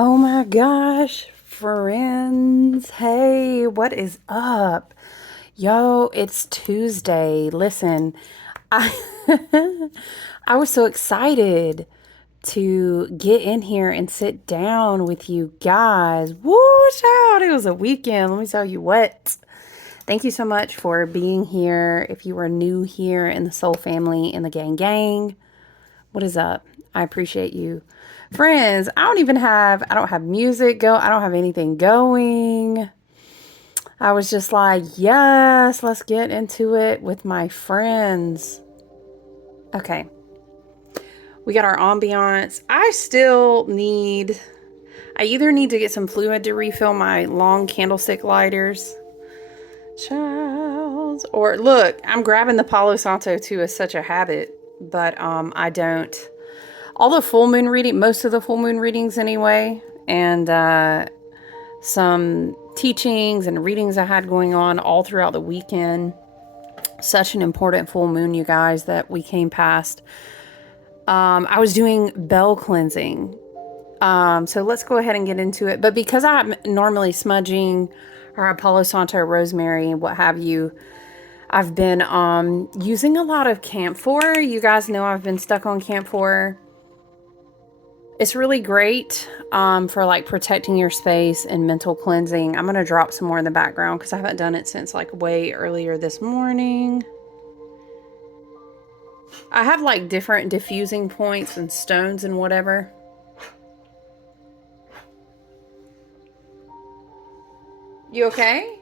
Oh my gosh, friends. Hey, what is up? Yo, it's Tuesday. Listen, I I was so excited to get in here and sit down with you guys. Woo, child, it was a weekend. Let me tell you what. Thank you so much for being here. If you are new here in the Soul Family in the gang, what is up? I appreciate you. Friends, I don't have music go. I don't have anything going. I was just like, yes, let's get into it with my friends. Okay. We got our ambiance. I either need to get some fluid to refill my long candlestick lighters. Child. Or look, I'm grabbing the Palo Santo too as such a habit, but I don't. All the full moon reading, most of the full moon readings anyway, and some teachings and readings I had going on all throughout the weekend. Such an important full moon, you guys, that we came past. I was doing bell cleansing. So let's go ahead and get into it. But because I'm normally smudging or Palo Santo, rosemary, what have you, I've been using a lot of camphor. You guys know I've been stuck on camphor. It's really great for like protecting your space and mental cleansing. I'm going to drop some more in the background because I haven't done it since like way earlier this morning. I have like different diffusing points and stones and whatever. You okay?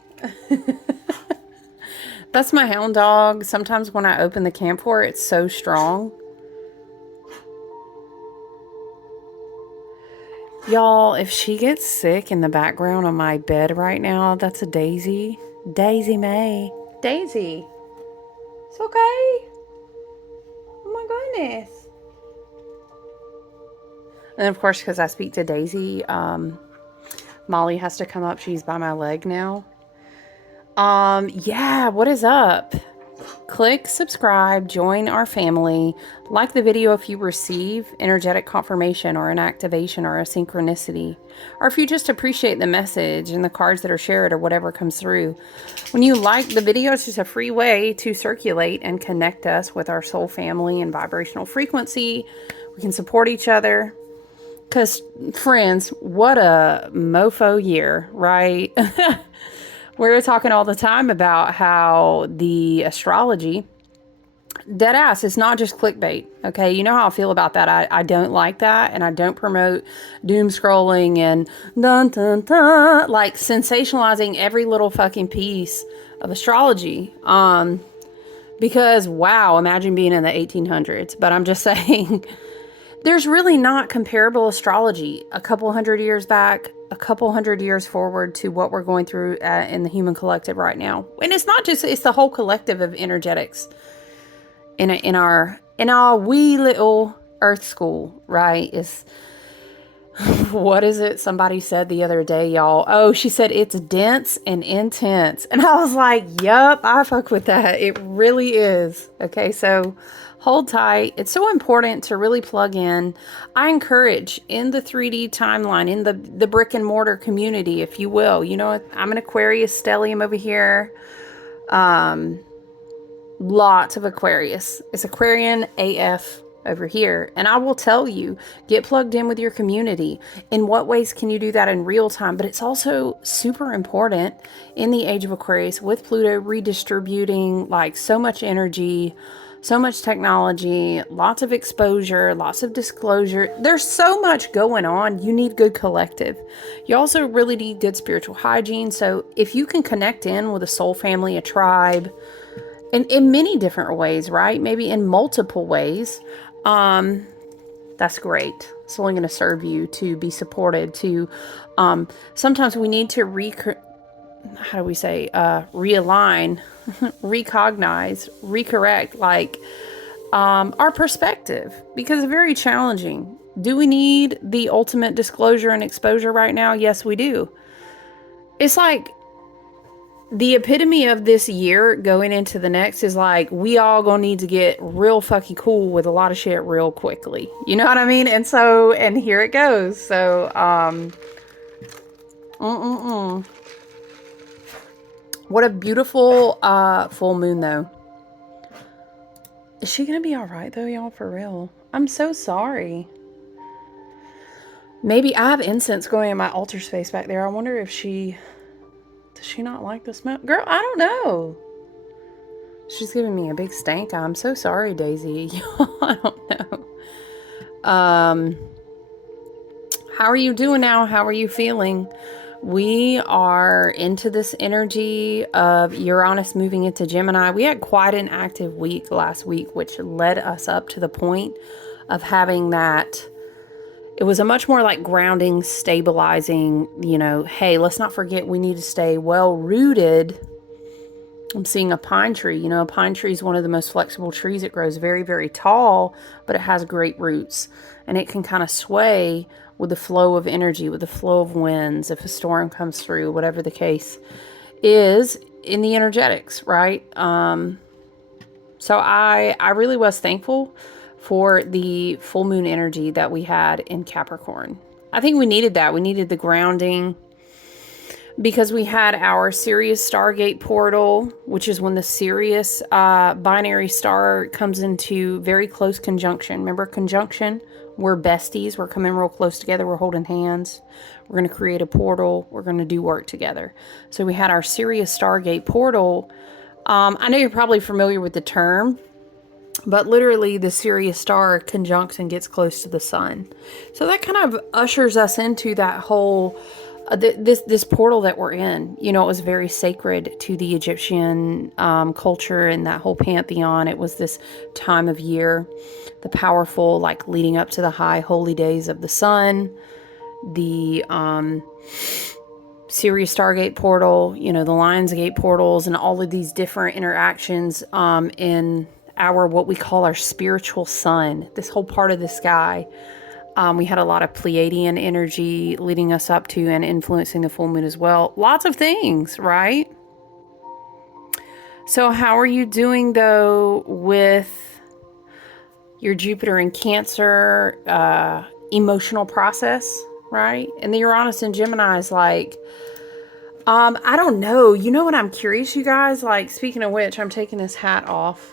That's my hound dog. Sometimes when I open the camphor, it's so strong. Y'all, if she gets sick in the background on my bed right now, that's a Daisy. Daisy May. Daisy. It's okay. Oh my goodness. And of course, because I speak to Daisy, Molly has to come up. She's by my leg now. Yeah, what is up? Click subscribe, join our family, like the video if you receive energetic confirmation or an activation or a synchronicity, or if you just appreciate the message and the cards that are shared or whatever comes through. When you like the video, it's just a free way to circulate and connect us with our soul family and vibrational frequency. We can support each other. Because, friends, what a mofo year, right? We're talking all the time about how the astrology, dead ass, it's not just clickbait. Okay, you know how I feel about that. I don't like that, and I don't promote doom scrolling and dun dun dun, like sensationalizing every little fucking piece of astrology. Because wow, imagine being in the 1800s. But I'm just saying, there's really not comparable astrology a couple hundred years back, a couple hundred years forward to what we're going through in the human collective right now. And it's not just, it's the whole collective of energetics in our wee little earth school, right? Is what is it somebody said the other day, y'all? Oh, she said it's dense and intense. And I was like, yup, I fuck with that. It really is. Okay, so hold tight. It's so important to really plug in. I encourage in the 3D timeline, in the brick and mortar community, if you will. You know, I'm an Aquarius stellium over here. Lots of Aquarius. It's Aquarian AF over here. And I will tell you, get plugged in with your community. In what ways can you do that in real time? But it's also super important in the age of Aquarius with Pluto redistributing like so much energy, so much technology, lots of exposure, lots of disclosure. There's so much going on. You need good collective. You also really need good spiritual hygiene. So if you can connect in with a soul family, a tribe, and in many different ways, right? Maybe in multiple ways. That's great. It's only going to serve you to be supported. To sometimes we need to realign, recognize, recorrect, like our perspective, because it's very challenging. Do we need the ultimate disclosure and exposure right now? Yes, we do. It's like the epitome of this year going into the next is like, we all gonna need to get real fucking cool with a lot of shit real quickly. You know what I mean? And so, and here it goes. So, what a beautiful full moon though. Is she gonna be all right though, y'all? For real? I'm so sorry. Maybe I have incense going in my altar space back there. I wonder if does she not like the smell? Girl, I don't know. She's giving me a big stank eye. I'm so sorry, Daisy. I don't know. How are you doing now? How are you feeling? We are into this energy of Uranus moving into Gemini. We had quite an active week last week, which led us up to the point of having that. It was a much more like grounding, stabilizing, hey, let's not forget we need to stay well rooted. I'm seeing a pine tree. A pine tree is one of the most flexible trees. It grows very, very tall, but it has great roots. And it can kind of sway with the flow of energy, with the flow of winds, if a storm comes through, whatever the case is in the energetics, right? So I really was thankful for the full moon energy that we had in Capricorn. I think we needed that. We needed the grounding because we had our Sirius Stargate portal, which is when the Sirius binary star comes into very close conjunction. Remember conjunction? We're besties. We're coming real close together. We're holding hands. We're going to create a portal. We're going to do work together. So we had our Sirius Stargate portal. I know you're probably familiar with the term, but literally the Sirius star conjuncts and gets close to the sun. So that kind of ushers us into that whole, this portal that we're in. It was very sacred to the Egyptian culture and that whole pantheon. It was this time of year, the powerful, like leading up to the high holy days of the sun, the Sirius Stargate portal, the Lionsgate portals, and all of these different interactions in our, what we call our spiritual sun, this whole part of the sky. We had a lot of Pleiadian energy leading us up to and influencing the full moon as well. Lots of things, right? So how are you doing though with your Jupiter in Cancer emotional process, right? And the Uranus in Gemini is like, I don't know. You know what I'm curious, you guys? Like, speaking of which, I'm taking this hat off.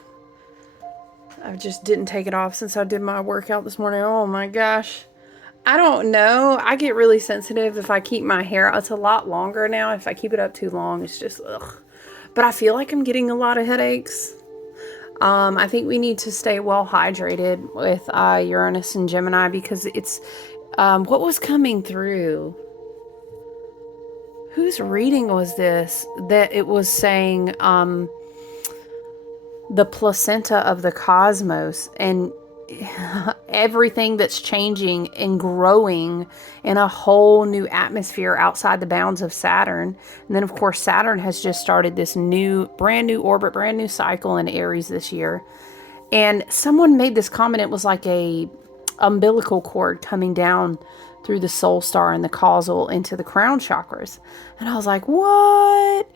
I just didn't take it off since I did my workout this morning. Oh my gosh. I don't know. I get really sensitive if I keep my hair. It's a lot longer now. If I keep it up too long, it's just, ugh. But I feel like I'm getting a lot of headaches. I think we need to stay well hydrated with Uranus and Gemini because it's, what was coming through? Whose reading was this? That it was saying, the placenta of the cosmos and everything that's changing and growing in a whole new atmosphere outside the bounds of Saturn. And then of course Saturn has just started this brand new orbit, brand new cycle in Aries this year. And someone made this comment, it was like a umbilical cord coming down through the soul star and the causal into the crown chakras. And I was like, what?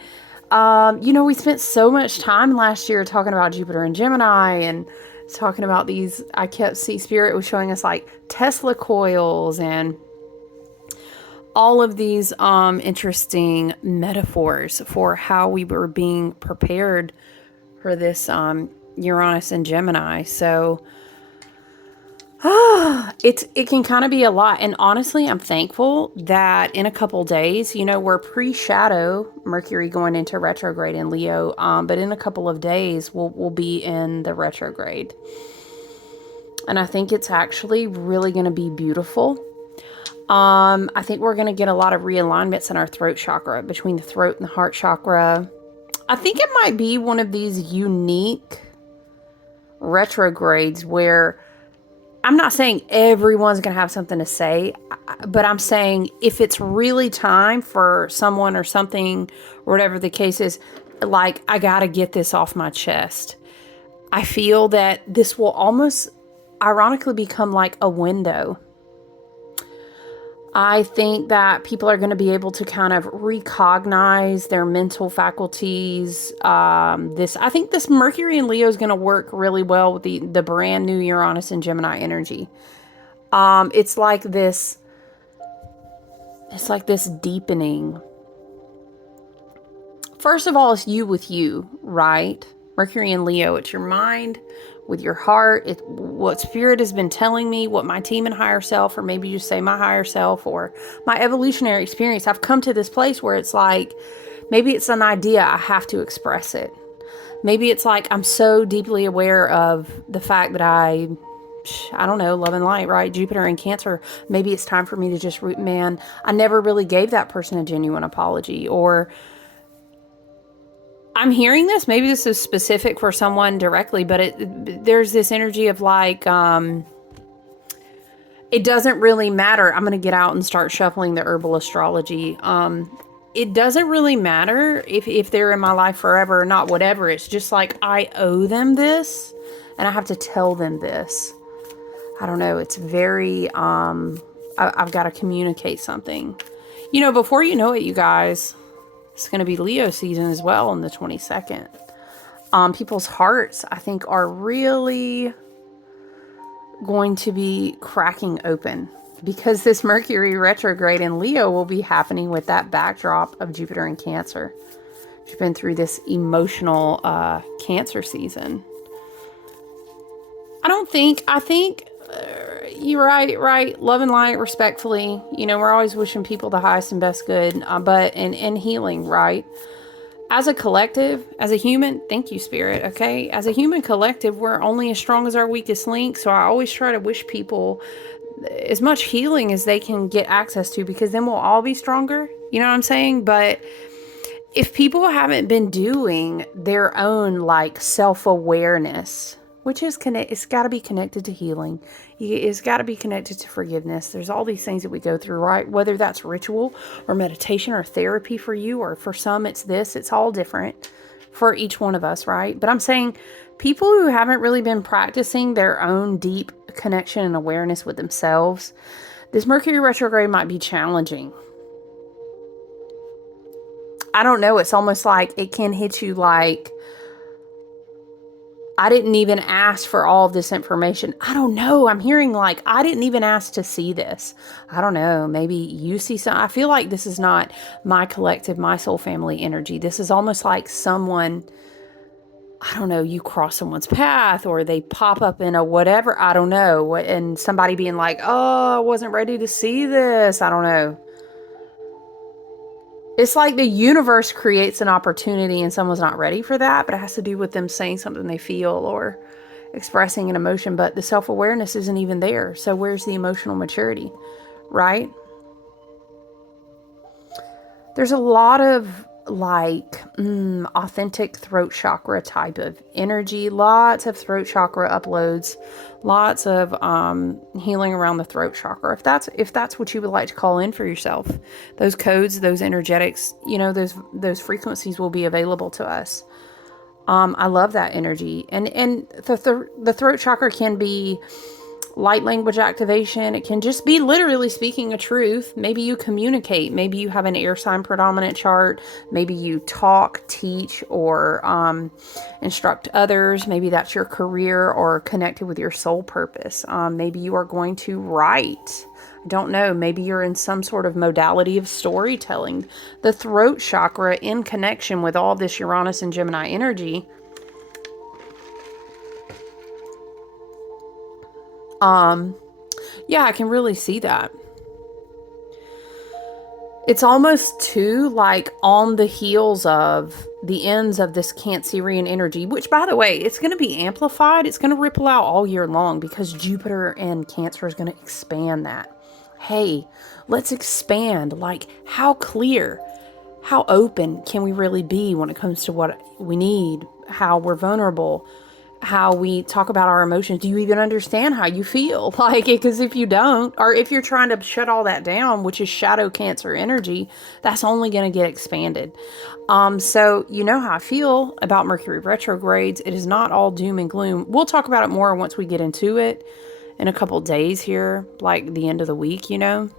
We spent so much time last year talking about Jupiter and Gemini and talking about these. I kept Spirit was showing us like Tesla coils and all of these interesting metaphors for how we were being prepared for this Uranus and Gemini. So it can kind of be a lot. And honestly, I'm thankful that in a couple days, we're pre-shadow Mercury going into retrograde in Leo. But in a couple of days, we'll be in the retrograde. And I think it's actually really going to be beautiful. I think we're going to get a lot of realignments in our throat chakra, between the throat and the heart chakra. I think it might be one of these unique retrogrades where I'm not saying everyone's going to have something to say, but I'm saying if it's really time for someone or something, or whatever the case is, like, I got to get this off my chest. I feel that this will almost ironically become like a window. I think that people are going to be able to kind of recognize their mental faculties. I think this Mercury and Leo is going to work really well with the brand new Uranus and Gemini energy. It's like this deepening. First of all, it's you with you, right? Mercury and Leo, it's your mind with your heart. It's what spirit has been telling me, what my team and higher self, or maybe you say my higher self or my evolutionary experience. I've come to this place where it's like, maybe it's an idea, I have to express it. Maybe it's like I'm so deeply aware of the fact that I don't know, love and light, right? Jupiter and Cancer. Maybe it's time for me to just man, I never really gave that person a genuine apology. Or I'm hearing this, maybe this is specific for someone directly, but there's this energy of like, it doesn't really matter. I'm going to get out and start shuffling the herbal astrology. It doesn't really matter if they're in my life forever or not, whatever. It's just like, I owe them this and I have to tell them this. I don't know. It's very, I've got to communicate something. You know, before you know it, you guys, it's going to be Leo season as well on the 22nd. People's hearts, I think, are really going to be cracking open because this Mercury retrograde in Leo will be happening with that backdrop of Jupiter in Cancer. You've been through this emotional Cancer season. I think you're right. Love and light, respectfully. You know, we're always wishing people the highest and best good, but in healing, right? As a collective, as a human, thank you, Spirit, okay? As a human collective, we're only as strong as our weakest link, so I always try to wish people as much healing as they can get access to, because then we'll all be stronger, you know what I'm saying? But if people haven't been doing their own, like, self-awareness, which is it's got to be connected to healing. It's got to be connected to forgiveness. There's all these things that we go through, right? Whether that's ritual or meditation or therapy for you, or for some it's this. It's all different for each one of us, right? But I'm saying people who haven't really been practicing their own deep connection and awareness with themselves, this Mercury retrograde might be challenging. I don't know. It's almost like it can hit you like, I didn't even ask for all of this information. I don't know. I'm hearing like, I didn't even ask to see this. I don't know. Maybe you see some. I feel like this is not my collective, my soul family energy. This is almost like someone, I don't know, you cross someone's path or they pop up in a whatever. I don't know. And somebody being like, oh, I wasn't ready to see this. I don't know. It's like the universe creates an opportunity and someone's not ready for that, but it has to do with them saying something they feel or expressing an emotion, but the self-awareness isn't even there. So where's the emotional maturity, right? There's a lot of like authentic throat chakra type of energy, lots of throat chakra uploads, lots of healing around the throat chakra. If that's what you would like to call in for yourself, those codes, those energetics, you know, those frequencies will be available to us. I love that energy. And the throat chakra can be light language activation. It can just be literally speaking a truth. Maybe you communicate. Maybe you have an air sign predominant chart. Maybe you talk, teach, or instruct others. Maybe that's your career or connected with your soul purpose. Maybe you are going to write. I don't know. Maybe you're in some sort of modality of storytelling. The throat chakra, in connection with all this Uranus and Gemini energy, yeah, I can really see that. It's almost too like on the heels of the ends of this Cancerian energy, which, by the way, it's going to be amplified. It's going to ripple out all year long because Jupiter and Cancer is going to expand that. Hey, let's expand. Like, how clear, how open can we really be when it comes to what we need, how we're vulnerable, how we talk about our emotions? Do you even understand how you feel? Like, because if you don't, or if you're trying to shut all that down, which is shadow Cancer energy, that's only going to get expanded. So you know how I feel about Mercury retrogrades. It is not all doom and gloom. We'll talk about it more once we get into it in a couple days here, like the end of the week, you know.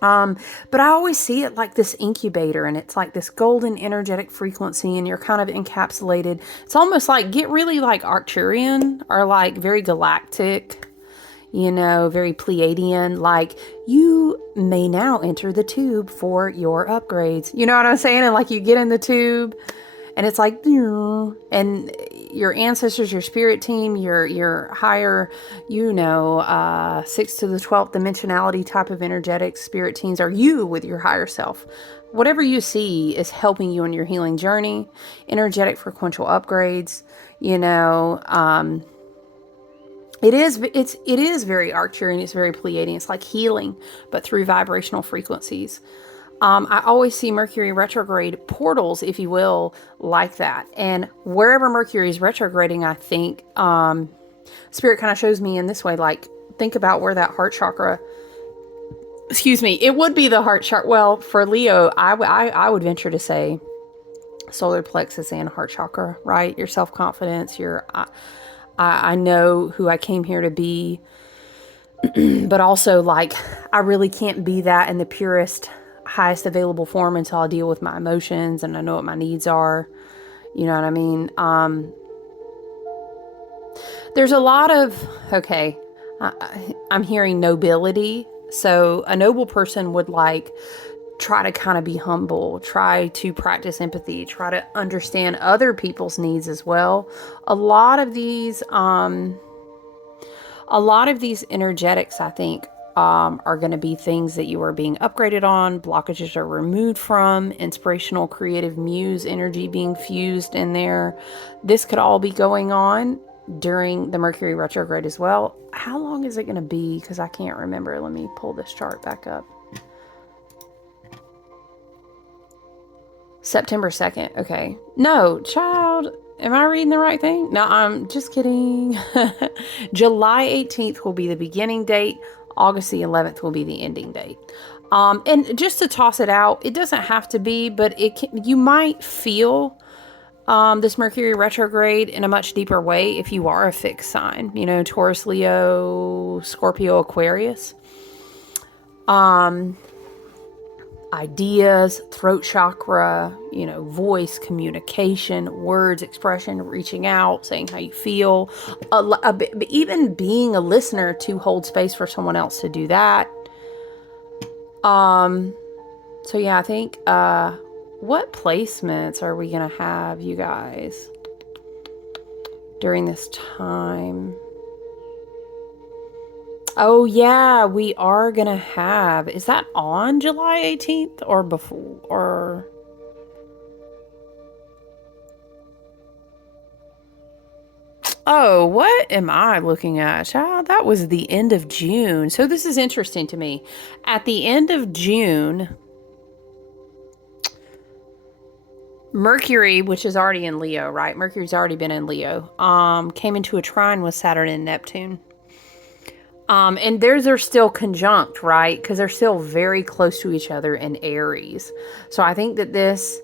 But I always see it like this incubator, and it's like this golden energetic frequency, and you're kind of encapsulated. It's almost like, get really like Arcturian, or like very galactic, very Pleiadian. Like, you may now enter the tube for your upgrades. You know what I'm saying? And like, you get in the tube, and it's like, and your ancestors, your spirit team, your higher, 6 to the 12th dimensionality type of energetic spirit teams are you with your higher self. Whatever you see is helping you on your healing journey. Energetic frequential upgrades, it is very Arcturian. It's very Pleiadian. It's like healing, but through vibrational frequencies. I always see Mercury retrograde portals, if you will, like that. And wherever Mercury is retrograding, I think Spirit kind of shows me in this way, like, think about where that heart chakra, it would be the heart chakra. Well, for Leo, I would venture to say solar plexus and heart chakra, right? Your self-confidence, I know who I came here to be, but also, like, I really can't be that in the purest, highest available form until I deal with my emotions and I know what my needs are. You know what I mean? There's a lot of, I'm hearing nobility. So a noble person would like try to kind of be humble, try to practice empathy, try to understand other people's needs as well. A lot of these energetics, I think, are going to be things that you are being upgraded on, blockages are removed from, inspirational, creative muse energy being fused in there. This could all be going on during the Mercury retrograde as well. How long is it going to be? Because I can't remember. Let me pull this chart back up. September 2nd. Okay. No, child. Am I reading the right thing? No, I'm just kidding. July 18th will be the beginning date. August the 11th will be the ending date. And just to toss it out, it doesn't have to be, but you might feel this Mercury retrograde in a much deeper way if you are a fixed sign. Taurus, Leo, Scorpio, Aquarius. Ideas, throat chakra, voice, communication, words, expression, reaching out, saying how you feel, even being a listener to hold space for someone else to do that. So yeah, I think, what placements are we going to have, you guys, during this time? Oh, yeah, we are going to have... Is that on July 18th or before? Or... Oh, what am I looking at? Child, that was the end of June. So this is interesting to me. At the end of June, Mercury, which is already in Leo, right? Mercury's already been in Leo, came into a trine with Saturn and Neptune. And theirs are still conjunct, right? Because they're still very close to each other in Aries. So I think that it's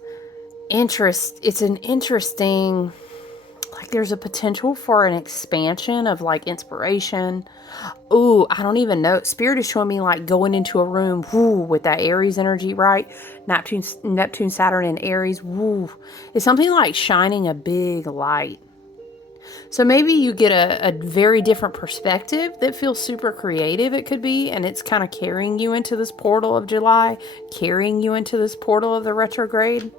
an interesting, like, there's a potential for an expansion of like inspiration. Ooh, I don't even know. Spirit is showing me like going into a room, with that Aries energy, right? Neptune, Saturn, and Aries, It's something like shining a big light. So maybe you get a very different perspective that feels super creative, it could be, and it's kind of carrying you into this portal of July, carrying you into this portal of the retrograde.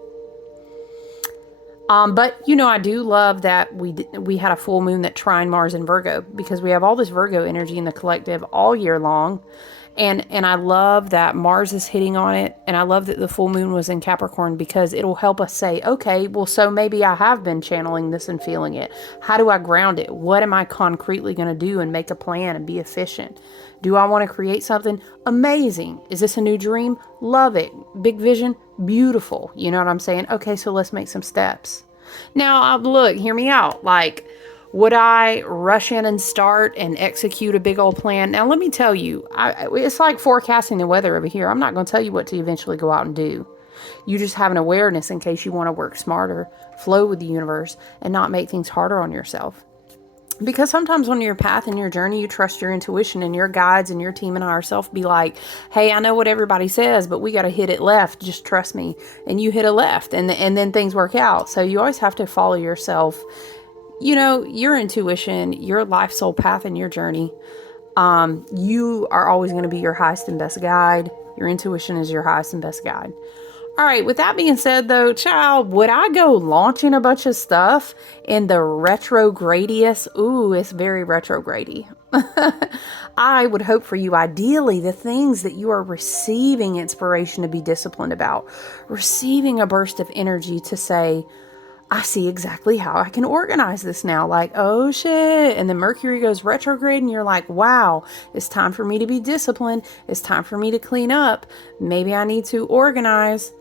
But, I do love that we had a full moon that trine Mars in Virgo, because we have all this Virgo energy in the collective all year long. And I love that Mars is hitting on it. And I love that the full moon was in Capricorn, because it'll help us say, okay, well, so maybe I have been channeling this and feeling it. How do I ground it? What am I concretely going to do and make a plan and be efficient? Do I want to create something? Amazing. Is this a new dream? Love it. Big vision? Beautiful. You know what I'm saying? Okay, so let's make some steps. Now, look, hear me out. Like, would I rush in and start and execute a big old plan? Now, let me tell you, it's like forecasting the weather over here. I'm not going to tell you what to eventually go out and do. You just have an awareness in case you want to work smarter, flow with the universe, and not make things harder on yourself. Because sometimes on your path and your journey, you trust your intuition, and your guides and your team and higher self be like, hey, I know what everybody says, but we got to hit it left. Just trust me. And you hit a left, and then things work out. So you always have to follow yourself, your intuition, your life soul path and your journey. You are always going to be your highest and best guide. Your intuition is your highest and best guide. All right, with that being said, though, child, would I go launching a bunch of stuff in the retrogradius? Ooh, it's very retrogrady. I would hope for you, ideally, the things that you are receiving inspiration to be disciplined about, receiving a burst of energy to say, I see exactly how I can organize this now. Like, oh shit. And then Mercury goes retrograde and you're like, wow, it's time for me to be disciplined. It's time for me to clean up. Maybe I need to organize.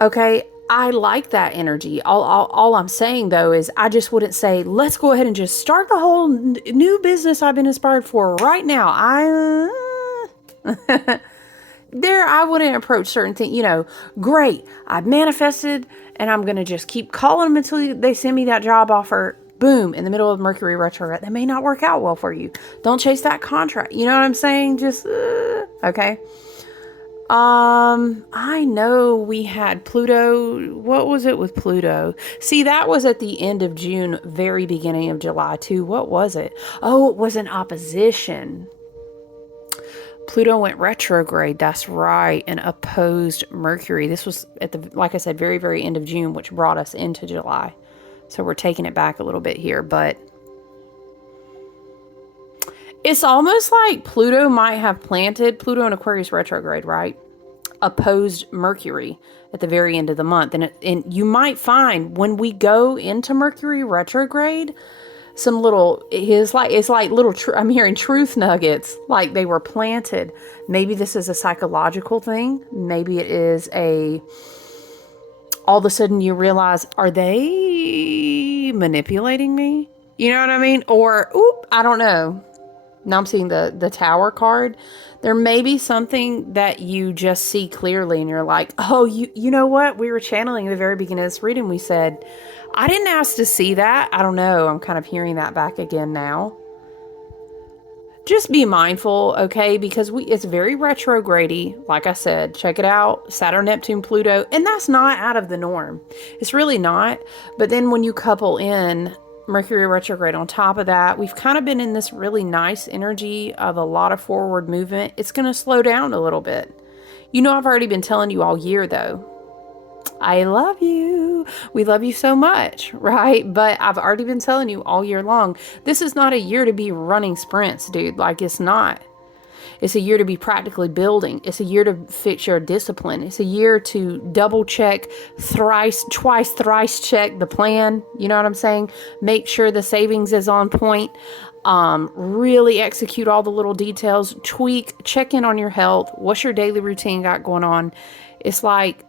Okay, I like that energy. All I'm saying, though, is I just wouldn't say, let's go ahead and just start the whole new business I've been inspired for right now. I wouldn't approach certain things, great, I've manifested and I'm going to just keep calling them until they send me that job offer. Boom, in the middle of Mercury retrograde. That may not work out well for you. Don't chase that contract. You know what I'm saying? Just, okay. I know we had Pluto. What was it with Pluto? See, that was at the end of June, very beginning of July too. What was it? Oh, it was an opposition. Pluto went retrograde. That's right. And opposed Mercury. This was at the, like I said, very, very end of June, which brought us into July. So we're taking it back a little bit here, but it's almost like Pluto might have planted Pluto in Aquarius retrograde, right? Opposed Mercury at the very end of the month. And you might find when we go into Mercury retrograde, some little, it's like little, I'm hearing truth nuggets, like they were planted. Maybe this is a psychological thing. Maybe it is all of a sudden you realize, are they manipulating me? You know what I mean? Or, I don't know. Now I'm seeing the Tower card. There may be something that you just see clearly and you're like, oh, you know what? We were channeling at the very beginning of this reading. We said, I didn't ask to see that. I don't know. I'm kind of hearing that back again now. Just be mindful, okay? Because it's very retrograde-y. Like I said, check it out. Saturn, Neptune, Pluto. And that's not out of the norm. It's really not. But then when you couple in Mercury retrograde on top of that, we've kind of been in this really nice energy of a lot of forward movement. It's going to slow down a little bit. I've already been telling you all year, though. I love you. We love you so much, right? But I've already been telling you all year long, this is not a year to be running sprints, dude. Like, it's not. It's a year to be practically building. It's a year to fix your discipline. It's a year to double check, thrice check the plan. You know what I'm saying? Make sure the savings is on point. Really execute all the little details. Tweak, check in on your health. What's your daily routine got going on? It's like,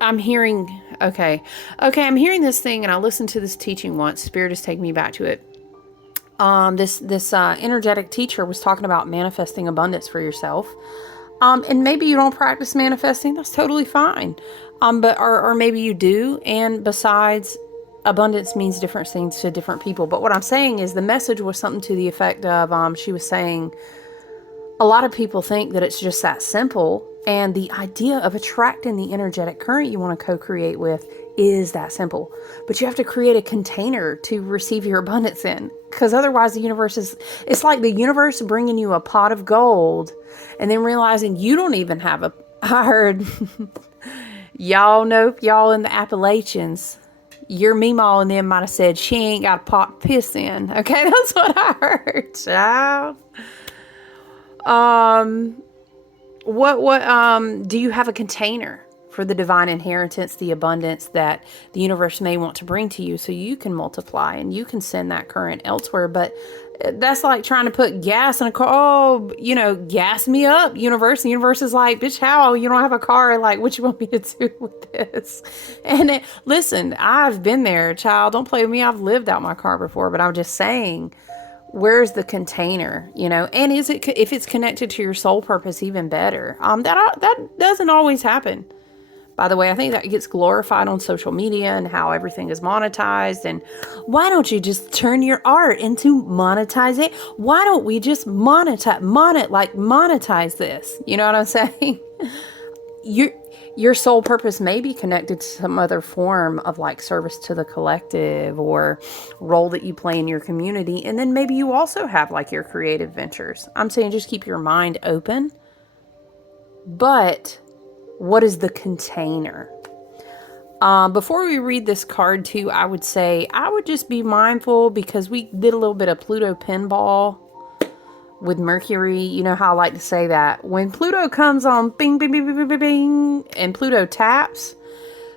I'm hearing this thing, and I listened to this teaching once. Spirit is taking me back to it. This energetic teacher was talking about manifesting abundance for yourself. And maybe you don't practice manifesting. That's totally fine. Or maybe you do. And besides, abundance means different things to different people. But what I'm saying is the message was something to the effect of, she was saying, a lot of people think that it's just that simple. And the idea of attracting the energetic current you want to co-create with is that simple. But you have to create a container to receive your abundance in. Because otherwise the universe it's like the universe bringing you a pot of gold and then realizing you don't even have I heard, y'all in the Appalachians, your Meemaw and them might have said she ain't got a pot of piss in. Okay, that's what I heard, child. What do you have a container for the divine inheritance, the abundance that the universe may want to bring to you so you can multiply and you can send that current elsewhere? But that's like trying to put gas in a car. Oh, gas me up, universe. The universe is like, bitch, how? You don't have a car. Like, what you want me to do with this? And listen, I've been there, child. Don't play with me. I've lived out my car before, but I'm just saying, where's the container, and if it's connected to your soul purpose, even better. That doesn't always happen, By the way, I think that gets glorified on social media and how everything is monetized. And why don't you just turn your art into monetize it? Why don't we just monetize this? You know what I'm saying? Your sole purpose may be connected to some other form of like service to the collective or role that you play in your community. And then maybe you also have like your creative ventures. I'm saying just keep your mind open. But what is the container? Before we read this card too, I would say I would just be mindful, because we did a little bit of Pluto pinball with Mercury. You know how I like to say that when Pluto comes on, bing, bing, bing, bing, bing, bing, and Pluto taps,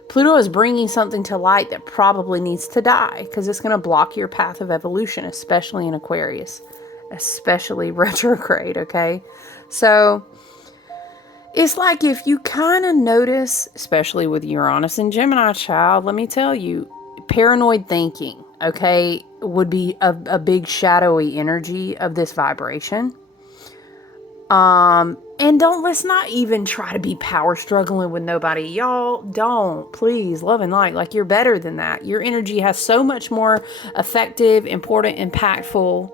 Pluto is bringing something to light that probably needs to die, because it's going to block your path of evolution, especially in Aquarius, especially retrograde. Okay. So it's like if you kind of notice, especially with Uranus and Gemini, child, let me tell you, paranoid thinking, okay, would be a big shadowy energy of this vibration. And let's not even try to be power struggling with nobody. Y'all don't, please, love and light. Like, you're better than that. Your energy has so much more effective, important, impactful,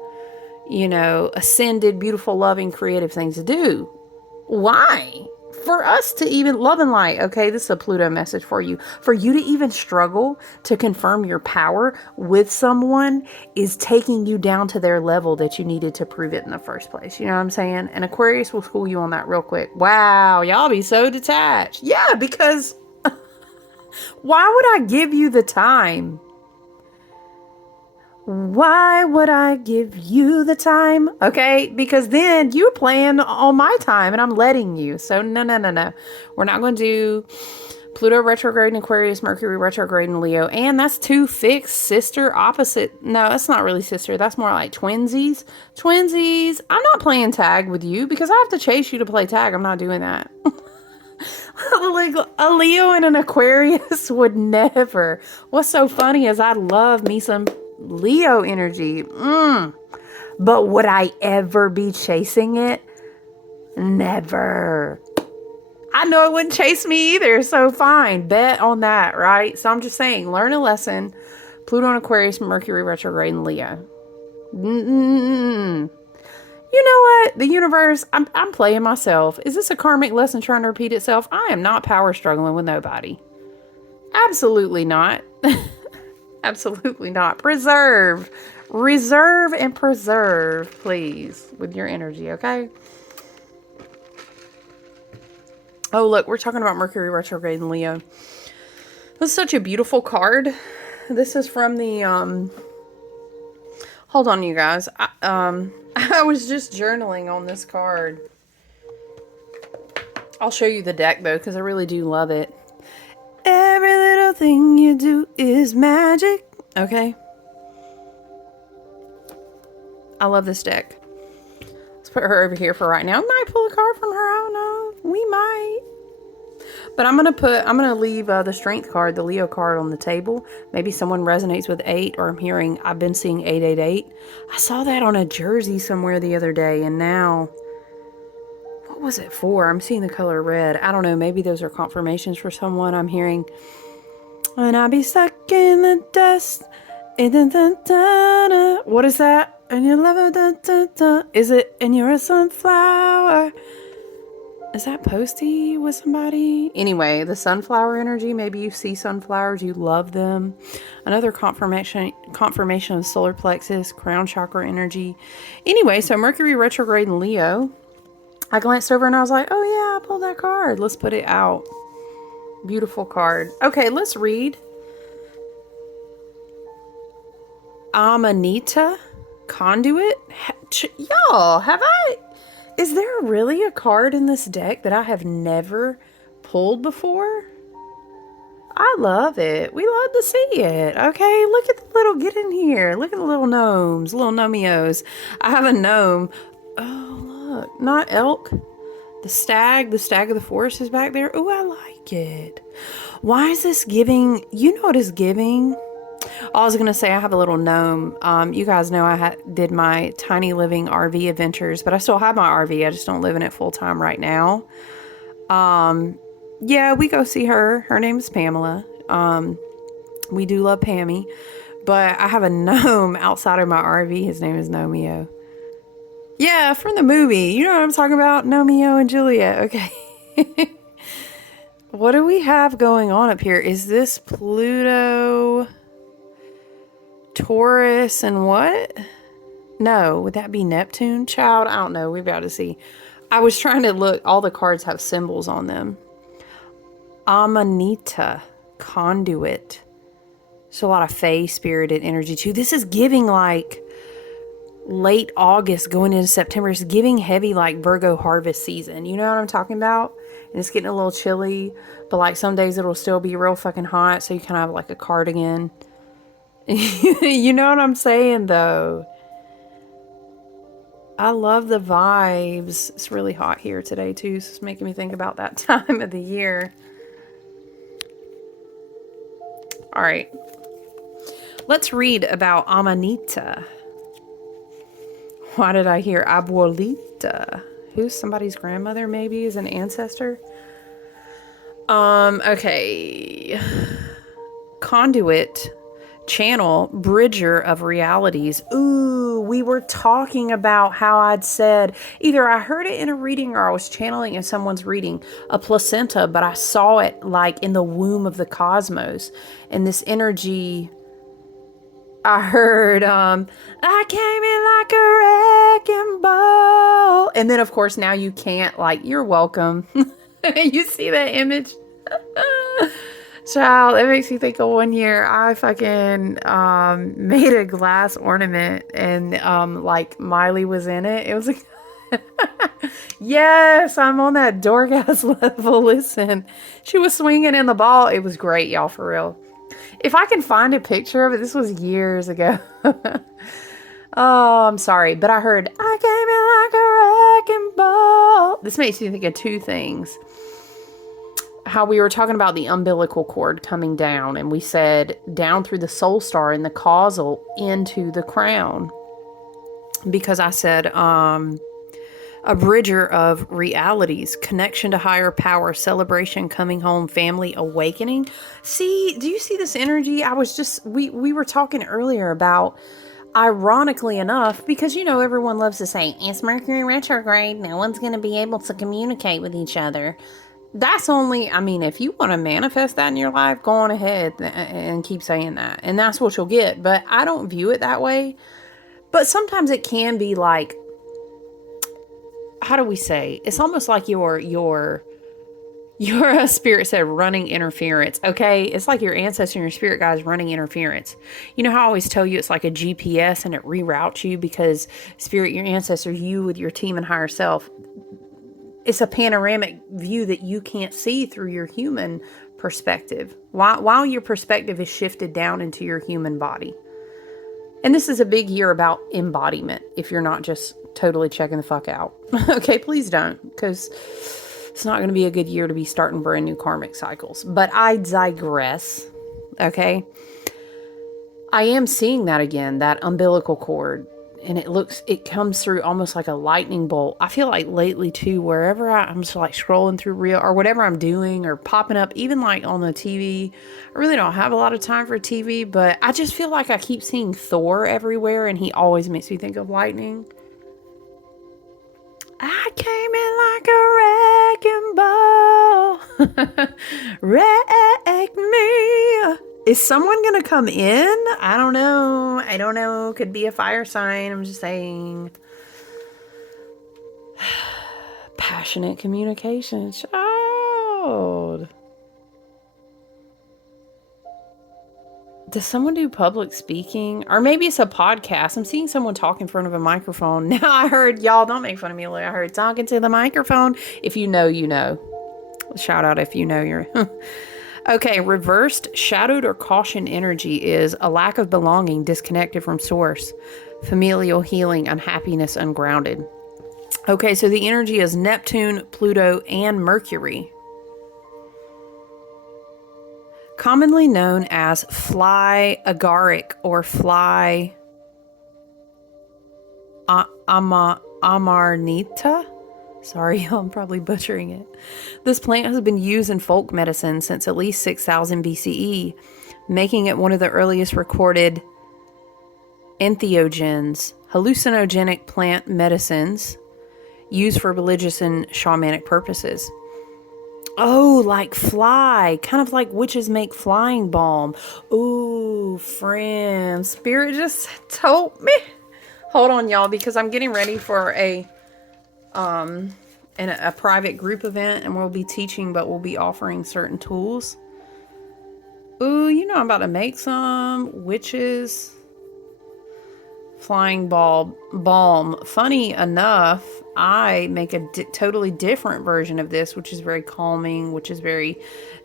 ascended, beautiful, loving, creative things to do. Why? For us to even love and light, okay, this is a Pluto message for you. For you to even struggle to confirm your power with someone is taking you down to their level that you needed to prove it in the first place. You know what I'm saying? And Aquarius will school you on that real quick. Wow, y'all be so detached. Yeah, because why would I give you the time? Why would I give you the time? Okay, because then you're playing on my time and I'm letting you. So no. We're not going to do Pluto retrograde in Aquarius, Mercury retrograde in Leo. And that's two fixed sister opposite. No, that's not really sister. That's more like twinsies. Twinsies. I'm not playing tag with you because I have to chase you to play tag. I'm not doing that. Like a Leo and an Aquarius would never. What's so funny is I love me some Leo energy. But would I ever be chasing it? Never. I know it wouldn't chase me either. So fine. Bet on that, right? So I'm just saying, learn a lesson. Pluto and Aquarius, Mercury retrograde in Leo. You know what? The universe, I'm playing myself. Is this a karmic lesson trying to repeat itself? I am not power struggling with nobody. Absolutely not. Absolutely not. Reserve and preserve, please, with your energy, okay? Oh, look, we're talking about Mercury retrograde in Leo. This is such a beautiful card. This is from the, hold on, you guys. I was just journaling on this card. I'll show you the deck, though, because I really do love it. Every little thing you do is magic. Okay. I love this deck. Let's put her over here for right now. I might pull a card from her. I don't know. We might. But I'm going to leave the strength card, the Leo card, on the table. Maybe someone resonates with 8, or I've been seeing 888. I saw that on a jersey somewhere the other day, and now, what was it for? I'm seeing the color red. I don't know. Maybe those are confirmations for someone. I'm hearing, and I'll be stuck in the dust. What is that? And you love it. Is it? And you're a sunflower. Is that Posty with somebody? Anyway, the sunflower energy. Maybe you see sunflowers. You love them. Another confirmation of solar plexus, crown chakra energy. Anyway, so Mercury retrograde in Leo. I glanced over and I was like, oh yeah, I pulled that card. Let's put it out. Beautiful card. Okay, let's read. Amanita, Conduit. Y'all, is there really a card in this deck that I have never pulled before? I love it. We love to see it. Okay, look at the little, get in here. Look at the little gnomes, little gnomios. I have a gnome. Oh, look, not elk. The stag of the forest is back there. Oh, I like it. Why is this giving? You know what is giving? I was going to say I have a little gnome. You guys know I did my tiny living RV adventures, but I still have my RV. I just don't live in it full time right now. Yeah, we go see her. Her name is Pamela. We do love Pammy. But I have a gnome outside of my RV. His name is Nomeo. Yeah, from the movie. You know what I'm talking about? Nomeo and Juliet. Okay. What do we have going on up here? Is this Pluto, Taurus, and what? No, would that be Neptune? Child, I don't know. We've got to see. I was trying to look. All the cards have symbols on them. Amanita, Conduit. So a lot of fae spirited energy too. This is giving like late August going into September. It's giving heavy like Virgo harvest season. You know what I'm talking about? And it's getting a little chilly, but like some days it'll still be real fucking hot. So you kind of have like a cardigan. You know what I'm saying though? I love the vibes. It's really hot here today too. So it's making me think about that time of the year. All right. Let's read about Amanita. Why did I hear abuelita? Who's somebody's grandmother, maybe, is an ancestor? Okay. Conduit, channel, bridger of realities. Ooh, we were talking about how I'd said, either I heard it in a reading or I was channeling in someone's reading, a placenta, but I saw it like in the womb of the cosmos. And this energy... I heard, I came in like a wrecking ball. And then, of course, now you can't, like, you're welcome. You see that image? Child, it makes me think of one year I fucking made a glass ornament and, like, Miley was in it. It was like, yes, I'm on that dork-ass level. Listen, she was swinging in the ball. It was great, y'all, for real. If I can find a picture of it, this was years ago. Oh, I'm sorry, but I heard, I came in like a wrecking ball. This makes me think of two things. How we were talking about the umbilical cord coming down, and we said down through the soul star and the causal into the crown. Because I said, a bridger of realities, connection to higher power, celebration, coming home, family, awakening. See, do you see this energy? We were talking earlier about, ironically enough, because, you know, everyone loves to say, it's Mercury retrograde, no one's going to be able to communicate with each other. That's only, I mean, if you want to manifest that in your life, go on ahead and keep saying that. And that's what you'll get. But I don't view it that way. But sometimes it can be like, how do we say? It's almost like your spirit said running interference. Okay. It's like your ancestor and your spirit guides running interference. You know how I always tell you it's like a GPS and it reroutes you because spirit, your ancestors, you with your team and higher self, it's a panoramic view that you can't see through your human perspective while your perspective is shifted down into your human body. And this is a big year about embodiment if you're not just totally checking the fuck out. Okay, please don't, because it's not going to be a good year to be starting brand new karmic cycles. But I digress, okay? I am seeing that again, that umbilical cord, and it comes through almost like a lightning bolt. I feel like lately too, wherever I'm just like scrolling through reel or whatever I'm doing or popping up, even like on the TV. I really don't have a lot of time for TV, but I just feel like I keep seeing Thor everywhere, and he always makes me think of lightning. I came in like a wrecking ball. Wreck me. Is someone going to come in? I don't know. Could be a fire sign. I'm just saying. Passionate communication, child. Does someone do public speaking? Or maybe it's a podcast. I'm seeing someone talk in front of a microphone. Now I heard, y'all, don't make fun of me. I heard talking to the microphone. If you know, you know. Shout out if you know you're... Okay, reversed, shadowed, or caution energy is a lack of belonging, disconnected from source, familial healing, unhappiness, ungrounded. Okay, so the energy is Neptune, Pluto, and Mercury. Commonly known as fly agaric or fly amarnita. Sorry, I'm probably butchering it. This plant has been used in folk medicine since at least 6000 BCE, making it one of the earliest recorded entheogens, hallucinogenic plant medicines used for religious and shamanic purposes. Oh, like fly. Kind of like witches make flying balm. Ooh, friend. Spirit just told me. Hold on, y'all, because I'm getting ready for a private group event, and we'll be teaching, but we'll be offering certain tools. Ooh, you know I'm about to make some witches flying balm. Funny enough, I make a totally different version of this, which is very calming, which is very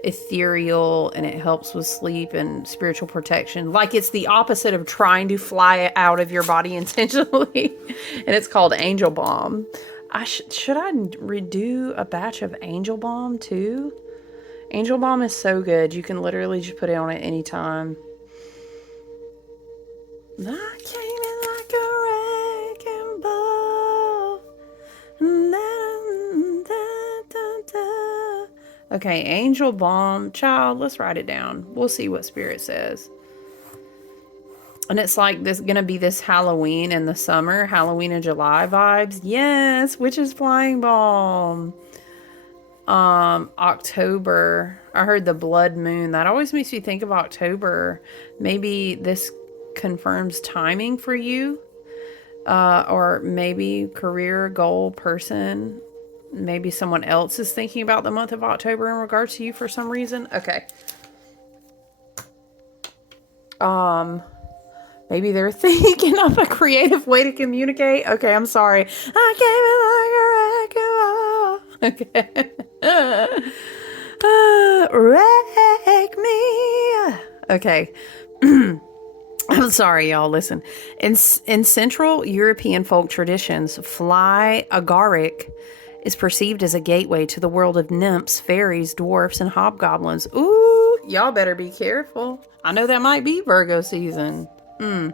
ethereal, and it helps with sleep and spiritual protection. Like, it's the opposite of trying to fly out of your body intentionally. And it's called angel balm. Should I redo a batch of angel balm too? Angel balm is so good. You can literally just put it on at any time. I came in like a wrecking ball. Okay, angel balm. Child, let's write it down. We'll see what Spirit says. And it's like this gonna be this Halloween in the summer, Halloween in July vibes. Yes, witch's flying balm. October. I heard the blood moon. That always makes me think of October. Maybe this confirms timing for you. Or maybe career goal person. Maybe someone else is thinking about the month of October in regards to you for some reason. Okay. Maybe they're thinking of a creative way to communicate. Okay, I'm sorry. I came in like a wrecking ball. Okay. Wreck me. Okay. I'm sorry, y'all. Listen. In Central European folk traditions, fly agaric is perceived as a gateway to the world of nymphs, fairies, dwarfs, and hobgoblins. Ooh, y'all better be careful. I know that might be Virgo season. In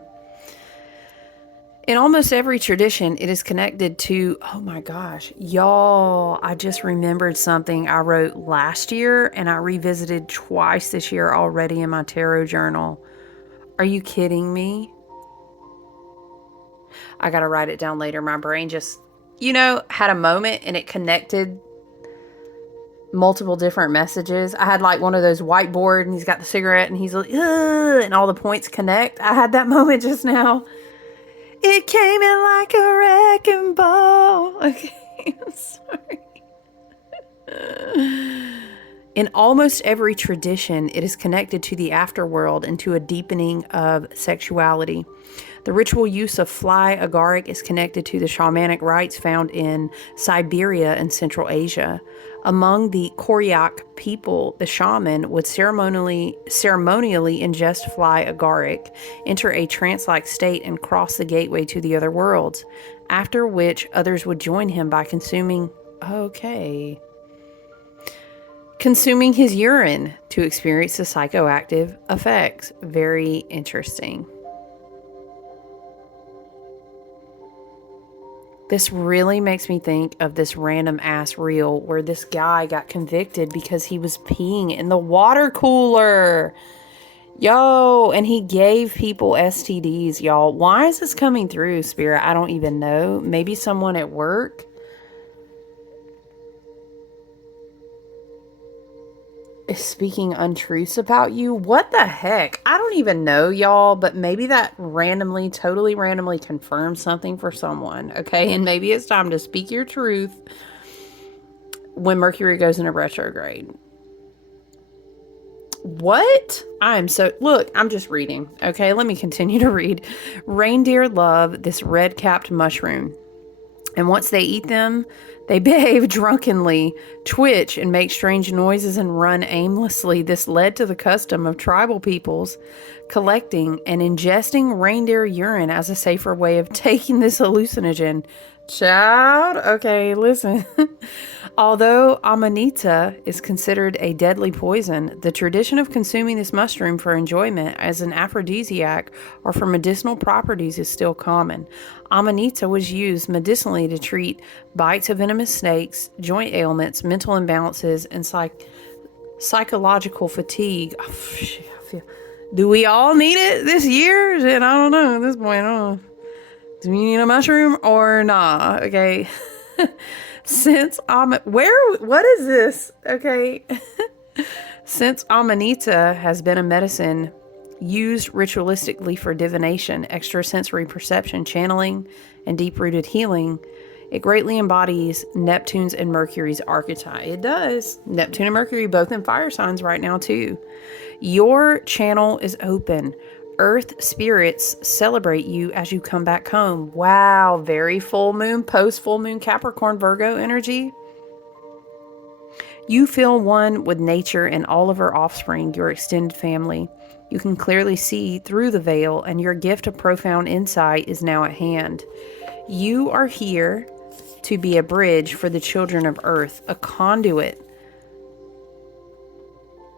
almost every tradition, it is connected to, oh my gosh, y'all, I just remembered something I wrote last year and I revisited twice this year already in my tarot journal. Are you kidding me? I gotta write it down later. My brain just, had a moment and it connected multiple different messages. I had like one of those whiteboard and he's got the cigarette and he's like, ugh, and all the points connect. I had that moment just now. It came in like a wrecking ball. Okay, I'm sorry. In almost every tradition, it is connected to the afterworld and to a deepening of sexuality. The ritual use of fly agaric is connected to the shamanic rites found in Siberia and Central Asia. Among the Koryak people, the shaman would ceremonially ingest fly agaric, enter a trance-like state, and cross the gateway to the other worlds, after which others would join him by consuming his urine to experience the psychoactive effects. Very interesting. This really makes me think of this random ass reel where this guy got convicted because he was peeing in the water cooler. Yo, and he gave people STDs, y'all. Why is this coming through, Spirit? I don't even know. Maybe someone at work is speaking untruths about you. What the heck? I don't even know, y'all, but maybe that totally randomly confirms something for someone, okay? And maybe it's time to speak your truth when Mercury goes into retrograde. What? I'm just reading, okay? Let me continue to read. Reindeer love this red-capped mushroom. And once they eat them, they behave drunkenly, twitch, and make strange noises and run aimlessly. This led to the custom of tribal peoples collecting and ingesting reindeer urine as a safer way of taking this hallucinogen. Child, okay, listen. Although amanita is considered a deadly poison, the tradition of consuming this mushroom for enjoyment as an aphrodisiac or for medicinal properties is still common. Amanita was used medicinally to treat bites of venomous snakes, joint ailments, mental imbalances, and psychological fatigue. Do we all need it this year? And I don't know at this point. I don't know. Do we need a mushroom or not? Okay. What is this? Okay. Since amanita has been a medicine used ritualistically for divination, extrasensory perception, channeling, and deep-rooted healing, it greatly embodies Neptune's and Mercury's archetype. It does. Neptune and Mercury both in fire signs right now too. Your channel is open. Earth spirits celebrate you as you come back home. Wow, very full moon, post full moon Capricorn Virgo energy. You feel one with nature and all of her offspring, your extended family. You can clearly see through the veil, and your gift of profound insight is now at hand. You are here to be a bridge for the children of Earth, a conduit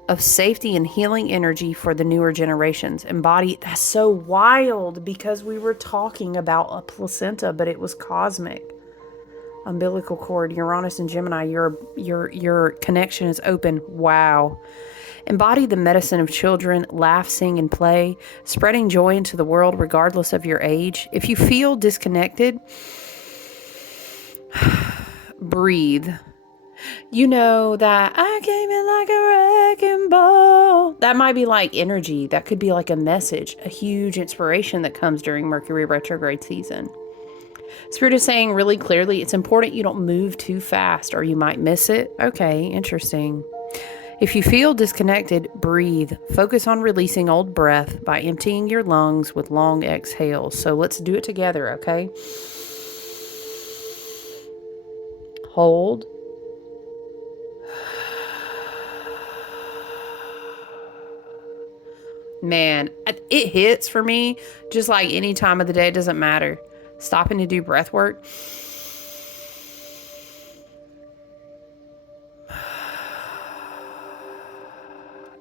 of safety and healing energy for the newer generations. That's so wild, because we were talking about a placenta, but it was cosmic. Umbilical cord, Uranus and Gemini, your connection is open. Wow. Embody the medicine of children, laugh, sing, and play, spreading joy into the world regardless of your age. If you feel disconnected, breathe. You know that I came in like a wrecking ball. That might be like energy. That could be like a message, a huge inspiration that comes during Mercury retrograde season. Spirit is saying really clearly, it's important you don't move too fast or you might miss it. Okay, interesting. If you feel disconnected, breathe. Focus on releasing old breath by emptying your lungs with long exhales. So let's do it together, okay? Hold. Man, it hits for me just like any time of the day. It doesn't matter. Stopping to do breath work.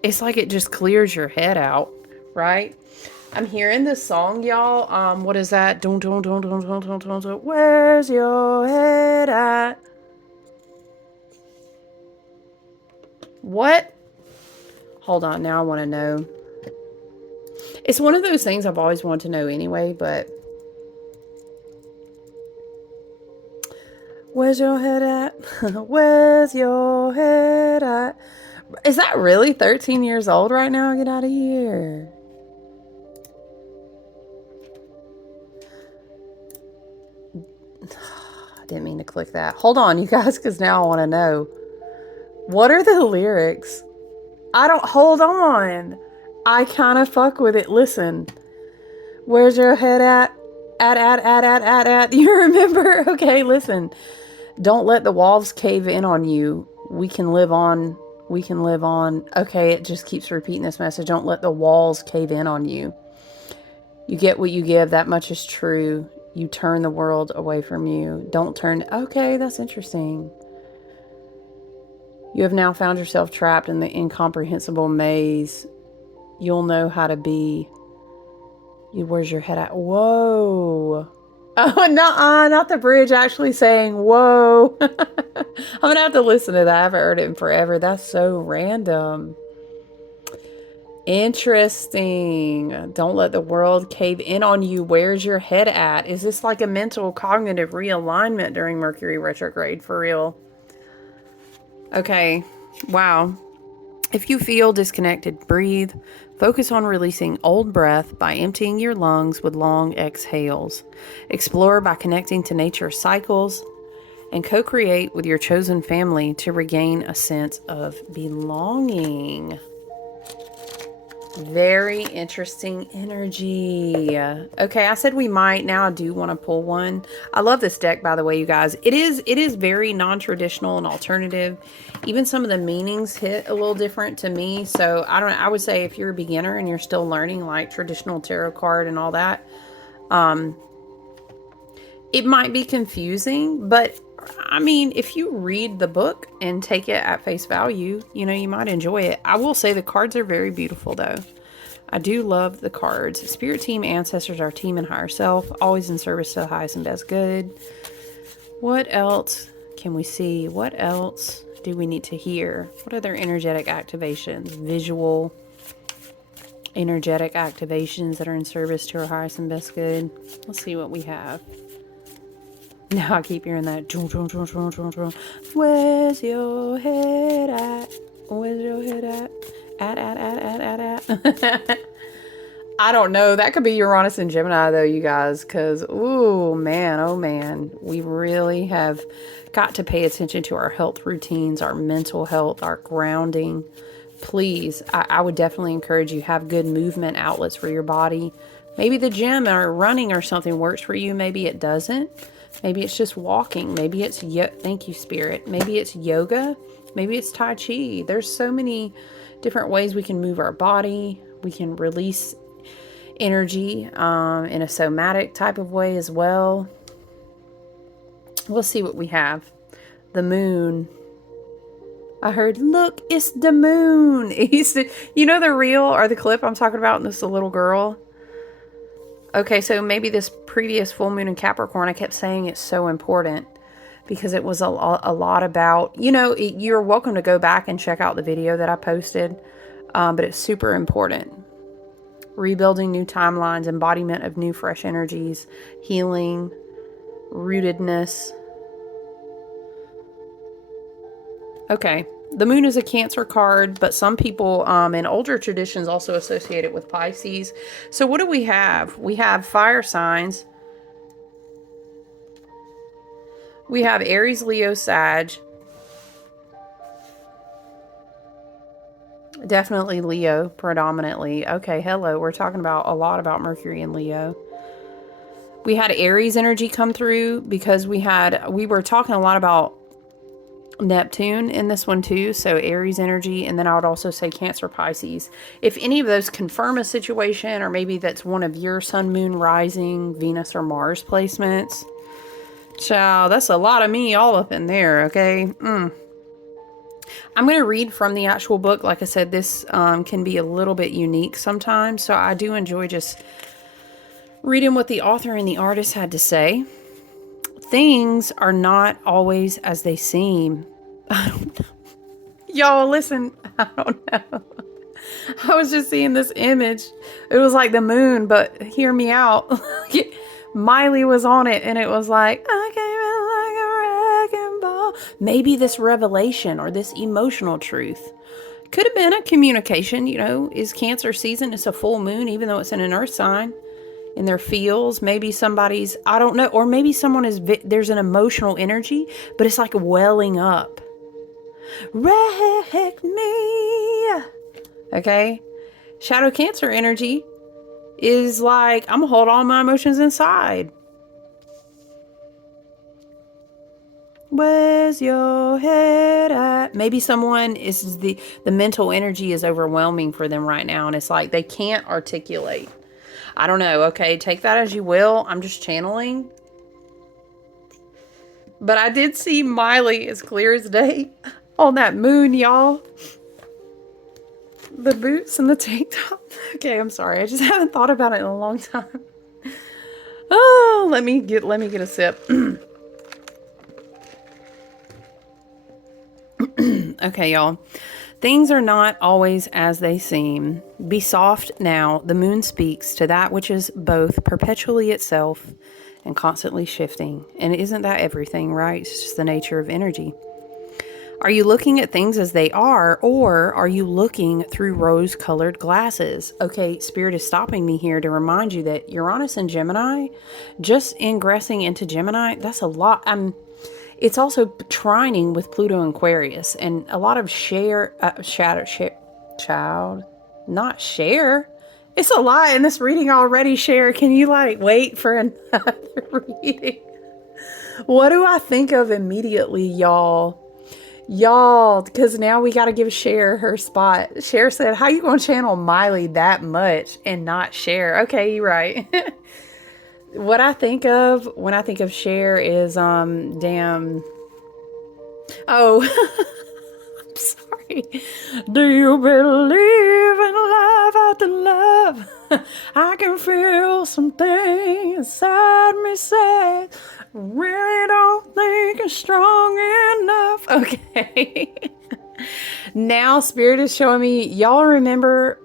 It's like it just clears your head out, right? I'm hearing this song, y'all. What is that? Where's your head at? What? Hold on, now I want to know. It's one of those things I've always wanted to know anyway, but where's your head at? Where's your head at? Is that really 13 years old right now? Get out of here. I didn't mean to click that. Hold on, you guys, because now I want to know. What are the lyrics? Hold on. I kind of fuck with it. Listen. Where's your head at? At. You remember? Okay, listen. Don't let the walls cave in on you. We can live on. Okay, it just keeps repeating this message. Don't let the walls cave in on you. You get what you give. That much is true. You turn the world away from you. Don't turn. Okay, that's interesting. You have now found yourself trapped in the incomprehensible maze. You'll know how to be. Where's your head at? Whoa. Oh, not the bridge actually saying, whoa. I'm going to have to listen to that. I haven't heard it in forever. That's so random. Interesting. Don't let the world cave in on you. Where's your head at? Is this like a mental cognitive realignment during Mercury retrograde? For real? Okay. Wow. If you feel disconnected, breathe. Focus on releasing old breath by emptying your lungs with long exhales. Explore by connecting to nature's cycles and co-create with your chosen family to regain a sense of belonging. Very interesting energy. Okay, I said we might. Now I do want to pull one. I love this deck, by the way, you guys. It is very non-traditional and alternative. Even some of the meanings hit a little different to me. So I would say if you're a beginner and you're still learning like traditional tarot card and all that, it might be confusing, but I mean, if you read the book and take it at face value, you know, you might enjoy it. I will say the cards are very beautiful, though. I do love the cards. Spirit team, ancestors, our team, and higher self, always in service to the highest and best good. What else can we see? What else do we need to hear? What other energetic activations? Visual, energetic activations that are in service to our highest and best good. Let's see what we have. Now I keep hearing that. Where's your head at? Where's your head at? At. I don't know. That could be Uranus and Gemini, though, you guys. Because, ooh, man, oh, man. We really have got to pay attention to our health routines, our mental health, our grounding. Please, I would definitely encourage you, have good movement outlets for your body. Maybe the gym or running or something works for you. Maybe it doesn't. Maybe it's just walking. Maybe it's, thank you, Spirit. Maybe it's yoga. Maybe it's Tai Chi. There's so many different ways we can move our body. We can release energy in a somatic type of way as well. We'll see what we have. The moon. I heard, look, it's the moon. You know the reel or the clip I'm talking about? And this is a little girl. Okay, so maybe this previous full moon in Capricorn, I kept saying it's so important because it was a lot about, you know, you're welcome to go back and check out the video that I posted, but it's super important. Rebuilding new timelines, embodiment of new fresh energies, healing, rootedness. Okay, the moon is a Cancer card, but some people in older traditions also associate it with Pisces. So what do we have? We have fire signs. We have Aries, Leo, Sag. Definitely Leo, predominantly. Okay, hello. We're talking about a lot about Mercury and Leo. We had Aries energy come through because we were talking a lot about Neptune in this one too, so Aries energy, and then I would also say Cancer, Pisces. If any of those confirm a situation, or maybe that's one of your sun, moon, rising, Venus, or Mars placements, child, that's a lot of me all up in there, okay? I'm going to read from the actual book. Like I said, this can be a little bit unique sometimes, so I do enjoy just reading what the author and the artist had to say. Things are not always as they seem. I don't know. Y'all, listen, I don't know. I was just seeing this image. It was like the moon, but hear me out. Miley was on it, and it was like, I came in like a wrecking ball. Maybe this revelation or this emotional truth could have been a communication, you know, is Cancer season. It's a full moon, even though it's in an earth sign. In their feels, maybe somebody's, I don't know, or maybe someone is, there's an emotional energy, but it's like welling up. Wreck me. Okay. Shadow Cancer energy is like, I'm gonna hold all my emotions inside. Where's your head at? Maybe someone is the mental energy is overwhelming for them right now, and it's like they can't articulate. I don't know. Okay, take that as you will. I'm just channeling. But I did see Miley as clear as day on that moon, y'all. The boots and the tank top. Okay, I'm sorry. I just haven't thought about it in a long time. Oh, let me get a sip. Okay, y'all. Things are not always as they seem. Be soft now. The moon speaks to that which is both perpetually itself and constantly shifting. And isn't that everything, right? It's just the nature of energy. Are you looking at things as they are, or are you looking through rose-colored glasses? Okay, Spirit is stopping me here to remind you that Uranus and Gemini, just ingressing into Gemini, that's a lot. It's also trining with Pluto and Aquarius, and a lot of not share. It's a lot in this reading already, Share. Can you wait for another reading? What do I think of immediately, y'all? Because now we got to give Cher her spot. Cher said, how you going to channel Miley that much and not Cher? Okay, you're right. What I think of when I think of Cher is, damn, Oh, I'm sorry. Do you believe in life after love? I can feel something inside me say, really don't think it's strong enough. Okay. Now Spirit is showing me, y'all remember,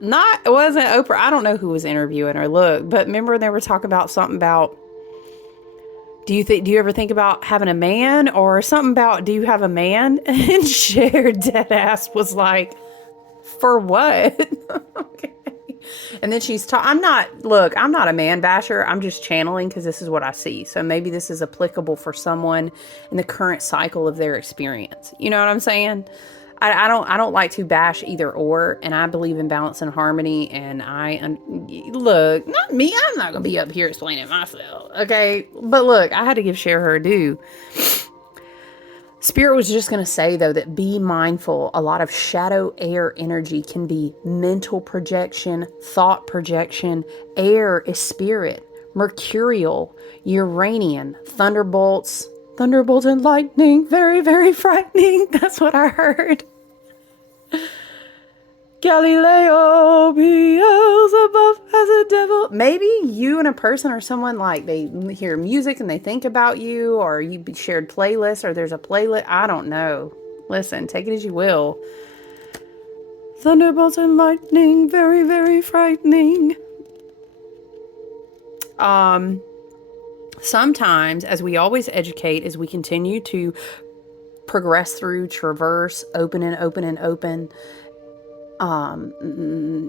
it wasn't Oprah. I don't know who was interviewing her, look, but remember they were talking about something about, do you ever think about having a man, or something about, do you have a man? And Cher dead ass was like, for what? Okay. And then I'm not a man basher. I'm just channeling because this is what I see. So maybe this is applicable for someone in the current cycle of their experience. You know what I'm saying? I don't like to bash either or, and I believe in balance and harmony. And look, not me. I'm not gonna be up here explaining myself, okay? But look, I had to give Cher her due. Spirit was just going to say, though, that be mindful. A lot of shadow air energy can be mental projection, thought projection. Air is spirit. Mercurial, Uranian, thunderbolts and lightning. Very, very frightening. That's what I heard. Galileo, Beelzebub as a devil. Maybe you and a person or someone, like, they hear music and they think about you, or you shared playlists, or there's a playlist. I don't know. Listen, take it as you will. Thunderbolts and lightning, very, very frightening. Sometimes, as we always educate, as we continue to progress through, traverse, open,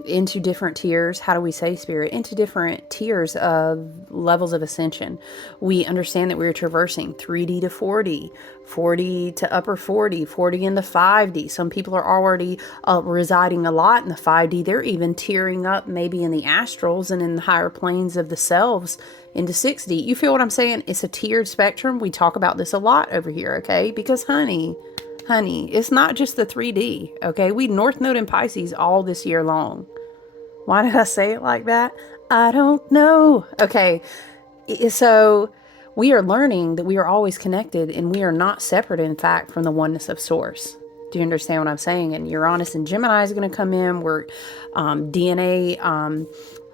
into different tiers. How do we say, Spirit? Into different tiers of levels of ascension. We understand that we're traversing 3D to 4D, 40 to upper 40, 40 into 5D. Some people are already residing a lot in the 5D. They're even tearing up maybe in the astrals and in the higher planes of the selves into 6D. You feel what I'm saying? It's a tiered spectrum. We talk about this a lot over here, okay? Because honey, it's not just the 3D, okay? We North Node in Pisces all this year long. Why did I say it like that? I don't know. Okay, so we are learning that we are always connected, and we are not separate, in fact, from the oneness of Source. Do you understand what I'm saying? And Uranus and Gemini is going to come in. We're DNA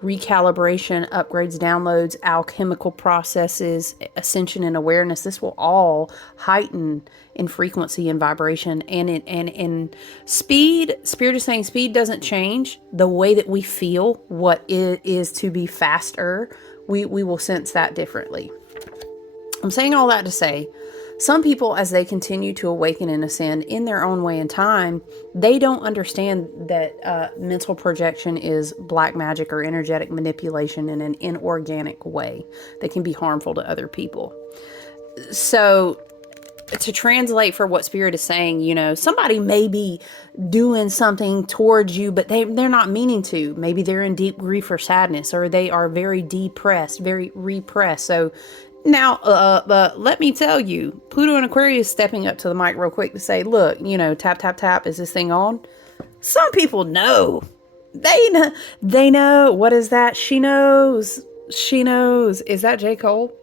recalibration, upgrades, downloads, alchemical processes, ascension and awareness. This will all heighten in frequency and vibration, and in speed. Spirit is saying speed doesn't change. The way that we feel what it is to be faster, we will sense that differently. I'm saying all that to say, some people, as they continue to awaken and ascend in their own way and time, they don't understand that mental projection is black magic or energetic manipulation in an inorganic way that can be harmful to other people. So to translate for what Spirit is saying, you know, somebody may be doing something towards you, but they're not meaning to. Maybe they're in deep grief or sadness, or they are very depressed, very repressed. So now, let me tell you, Pluto and Aquarius stepping up to the mic real quick to say, look, you know, tap, tap, tap. Is this thing on? Some people know. They know. What is that? She knows. Is that J. Cole?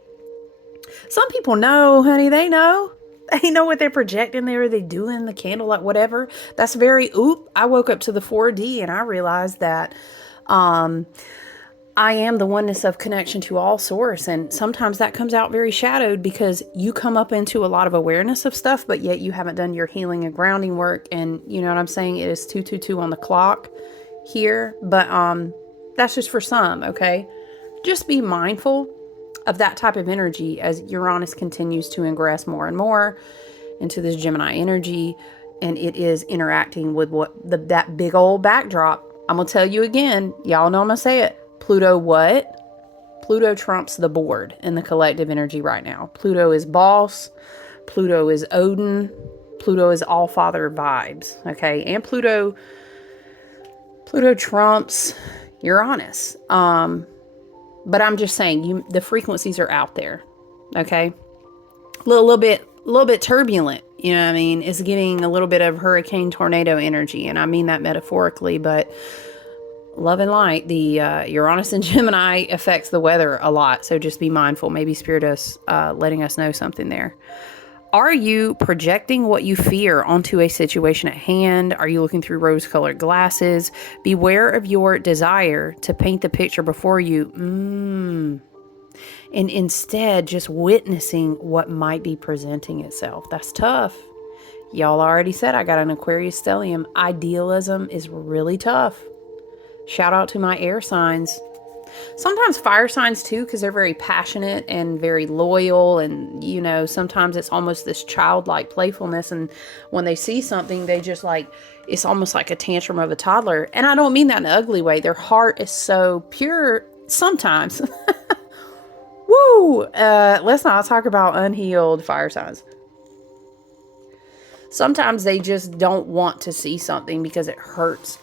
Some people know, honey. They know. They know what they're projecting there. They doing the candlelight, whatever. That's very, I woke up to the 4D and I realized that, I am the oneness of connection to all source. And sometimes that comes out very shadowed because you come up into a lot of awareness of stuff, but yet you haven't done your healing and grounding work. And you know what I'm saying? It is 222 on the clock here, but that's just for some. Okay. Just be mindful of that type of energy as Uranus continues to ingress more and more into this Gemini energy. And it is interacting with that big old backdrop. I'm going to tell you again, y'all know I'm going to say it. Pluto what? Pluto trumps the board in the collective energy right now. Pluto is boss. Pluto is Odin. Pluto is all father vibes. Okay. And Pluto trumps Uranus. But I'm just saying the frequencies are out there. Okay. A little bit turbulent. You know what I mean? It's giving a little bit of hurricane tornado energy. And I mean that metaphorically, but love and light, the Uranus and Gemini affects the weather a lot. So just be mindful. Maybe Spirit is letting us know something there. Are you projecting what you fear onto a situation at hand? Are you looking through rose-colored glasses? Beware of your desire to paint the picture before you, and instead just witnessing what might be presenting itself. That's tough. Y'all already said I got an Aquarius stellium. Idealism is really tough. Shout out to my air signs. Sometimes fire signs too, because they're very passionate and very loyal, and sometimes it's almost this childlike playfulness, and when they see something they just like, it's almost like a tantrum of a toddler, and I don't mean that in an ugly way. Their heart is so pure sometimes. Woo! Let's not talk about unhealed fire signs. Sometimes they just don't want to see something because it hurts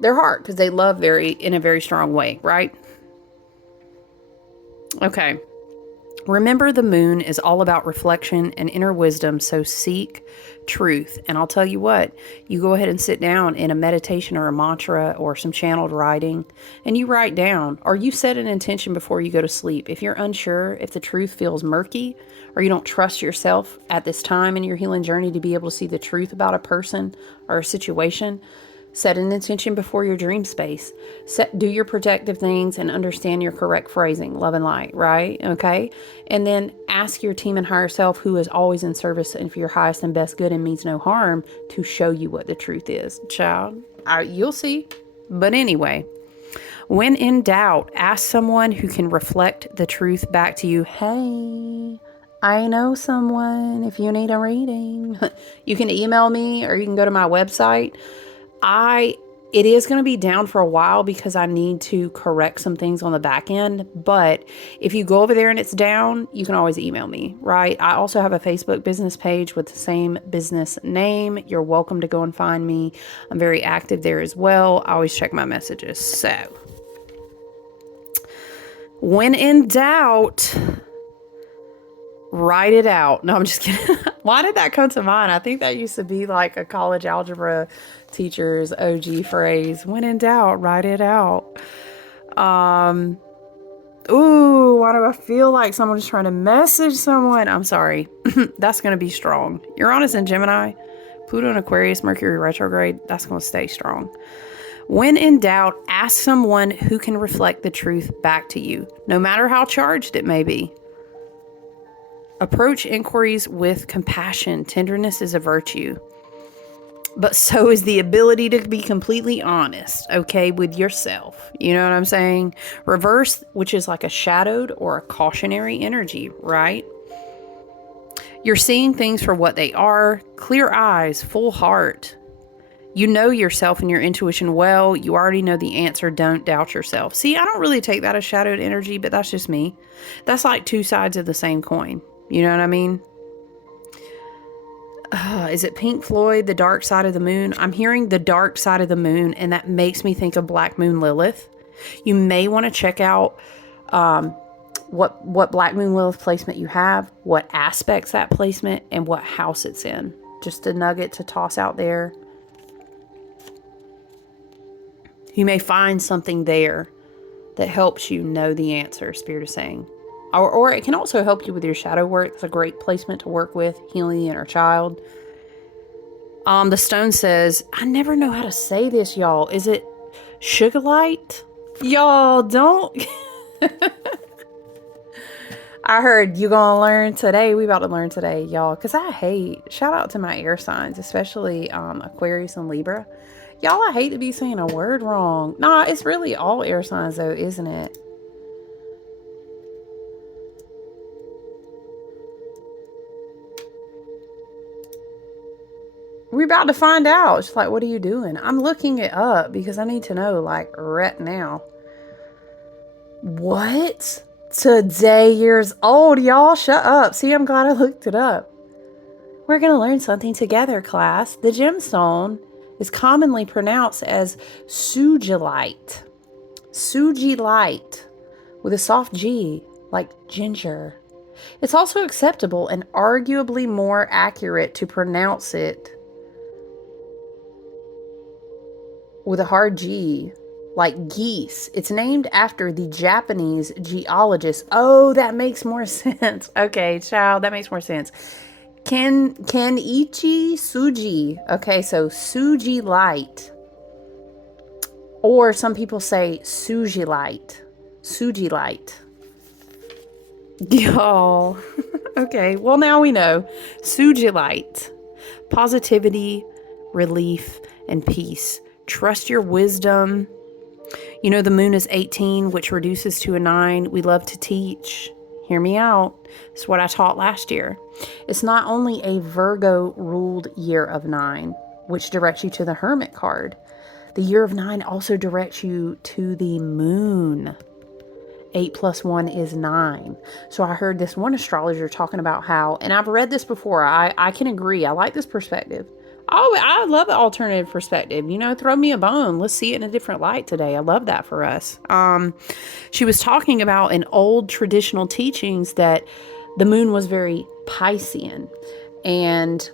their heart, because they love in a very strong way, right? Okay. Remember, the moon is all about reflection and inner wisdom, so seek truth. And I'll tell you what, you go ahead and sit down in a meditation or a mantra or some channeled writing, and you write down, or you set an intention before you go to sleep. If you're unsure, if the truth feels murky, or you don't trust yourself at this time in your healing journey to be able to see the truth about a person or a situation, set an intention before your dream space. Do your protective things and understand your correct phrasing, love and light, right? Okay. And then ask your team and higher self, who is always in service and for your highest and best good and means no harm, to show you what the truth is. Child, you'll see. But anyway, when in doubt, ask someone who can reflect the truth back to you. Hey, I know someone. If you need a reading, you can email me or you can go to my website. It is going to be down for a while because I need to correct some things on the back end. But if you go over there and it's down, you can always email me, right? I also have a Facebook business page with the same business name. You're welcome to go and find me. I'm very active there as well. I always check my messages. So, when in doubt, write it out. No, I'm just kidding. Why did that come to mind? I think that used to be like a college algebra teacher's OG phrase. When in doubt, write it out. Ooh, why do I feel like someone is trying to message someone? I'm sorry. That's going to be strong. Uranus in Gemini, Pluto in Aquarius, Mercury retrograde. That's going to stay strong. When in doubt, ask someone who can reflect the truth back to you, no matter how charged it may be. Approach inquiries with compassion. Tenderness is a virtue. But so is the ability to be completely honest, okay, with yourself. You know what I'm saying? Reverse, which is like a shadowed or a cautionary energy, right? You're seeing things for what they are. Clear eyes, full heart. You know yourself and your intuition well. You already know the answer. Don't doubt yourself. See, I don't really take that as shadowed energy, but that's just me. That's like two sides of the same coin. You know what I mean? Is it Pink Floyd, The Dark Side of the Moon? I'm hearing The Dark Side of the Moon, and that makes me think of Black Moon Lilith. You may want to check out what Black Moon Lilith placement you have, what aspects that placement, and what house it's in. Just a nugget to toss out there. You may find something there that helps you know the answer, Spirit is saying. Or it can also help you with your shadow work. It's a great placement to work with, healing the inner child. The stone says, I never know how to say this, y'all. Is it sugarlight? Y'all, don't. I heard you gonna learn today. We about to learn today, y'all. Because I hate, shout out to my air signs, especially Aquarius and Libra. Y'all, I hate to be saying a word wrong. Nah, it's really all air signs though, isn't it? We're about to find out. She's like, what are you doing? I'm looking it up because I need to know, like, right now. What? Today years old, y'all. Shut up. See, I'm glad I looked it up. We're going to learn something together, class. The gemstone is commonly pronounced as sugilite. Sugilite. With a soft G, like ginger. It's also acceptable and arguably more accurate to pronounce it with a hard G, like geese. It's named after the Japanese geologist. Oh, that makes more sense. Okay, child, that makes more sense. Kenichi Suji. Okay, so Suji light. Or some people say Suji light. Suji light. Y'all. Okay, well now we know. Suji light. Positivity, relief, and peace. Trust your wisdom. You know, the moon is 18, which reduces to a 9. We love to teach. Hear me out. It's what I taught last year. It's not only a Virgo ruled year of 9, which directs you to the Hermit card. The year of 9 also directs you to the moon. 8 plus 1 is 9. So I heard this one astrologer talking about how, and I've read this before, I can agree. I like this perspective. Oh, I love the alternative perspective. You know, throw me a bone. Let's see it in a different light today. I love that for us. She was talking about in old traditional teachings that the moon was very Piscean. And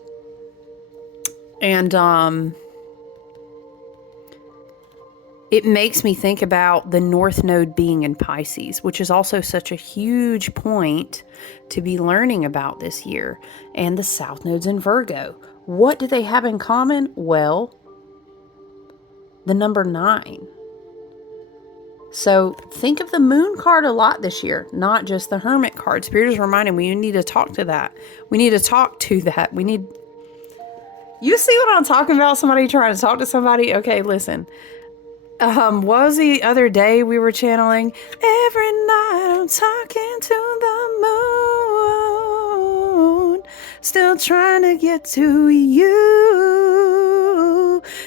it makes me think about the North Node being in Pisces, which is also such a huge point to be learning about this year, and the South Node's in Virgo. What do they have in common? Well, the number 9. So think of the moon card a lot this year, not just the Hermit card. Spirit is reminding me, you need to talk to that. We need to talk to that. You see what I'm talking about? Somebody trying to talk to somebody? Okay, listen. What was the other day we were channeling? Every night I'm talking to the moon, still trying to get to you.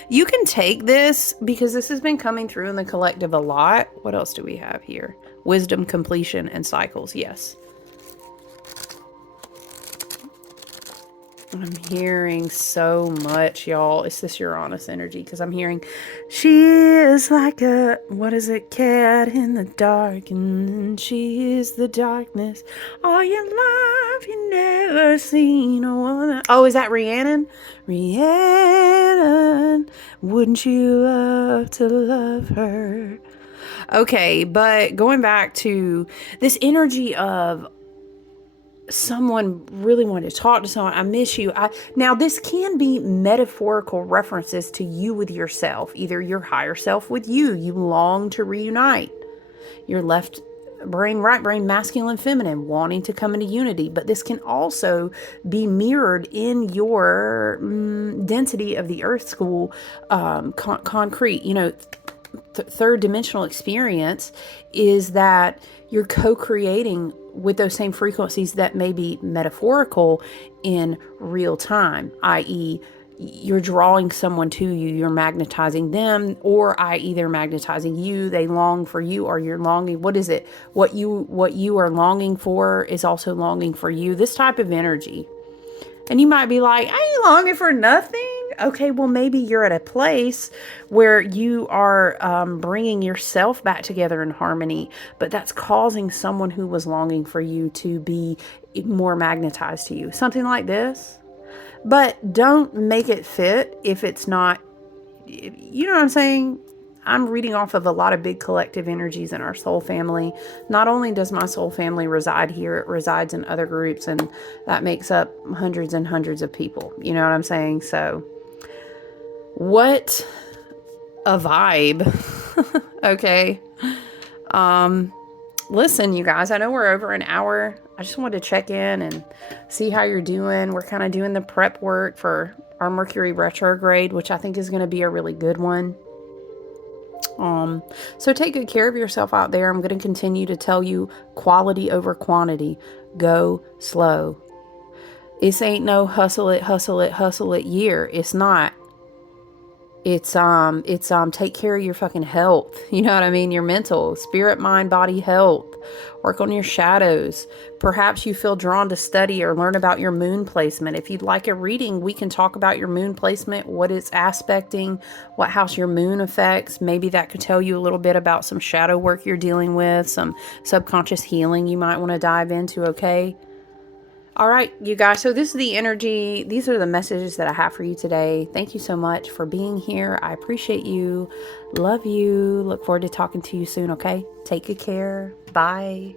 You can take this because this has been coming through in the collective a lot. What else do we have here? Wisdom, completion, and cycles. Yes. I'm hearing so much, y'all. It's this Uranus energy because I'm hearing she is like a, what is it, cat in the dark, and she is the darkness. All your life you never seen a woman. Oh, is that Rhiannon? Rhiannon, wouldn't you love to love her? Okay, but going back to this energy of someone really wanted to talk to someone. I miss you. Now this can be metaphorical references to you with yourself, either your higher self with you. You long to reunite. Your left brain, right brain, masculine, feminine, wanting to come into unity. But this can also be mirrored in your density of the earth school, concrete, you know, third dimensional experience is that you're co-creating with those same frequencies that may be metaphorical in real time, i.e. you're drawing someone to you, you're magnetizing them, or i.e. they're magnetizing you, they long for you, or you're longing. What is it? What you are longing for is also longing for you. This type of energy. And you might be like, I ain't longing for nothing. Okay, well, maybe you're at a place where you are bringing yourself back together in harmony, but that's causing someone who was longing for you to be more magnetized to you. Something like this. But don't make it fit if it's not, you know what I'm saying? I'm reading off of a lot of big collective energies in our soul family. Not only does my soul family reside here, it resides in other groups, and that makes up hundreds and hundreds of people. You know what I'm saying? So, what a vibe. Okay. Listen, you guys, I know we're over an hour. I just wanted to check in and see how you're doing. We're kind of doing the prep work for our Mercury retrograde, which I think is going to be a really good one. So take good care of yourself out there. I'm going to continue to tell you quality over quantity. Go slow. This ain't no hustle it year. It's not. It's take care of your fucking health. You know what I mean? Your mental, spirit, mind, body health. Work on your shadows. Perhaps you feel drawn to study or learn about your moon placement. If you'd like a reading, we can talk about your moon placement, what it's aspecting, what house your moon affects. Maybe that could tell you a little bit about some shadow work you're dealing with, some subconscious healing you might want to dive into, okay? All right, you guys, so this is the energy. These are the messages that I have for you today. Thank you so much for being here. I appreciate you. Love you. Look forward to talking to you soon, okay? Take good care. Bye.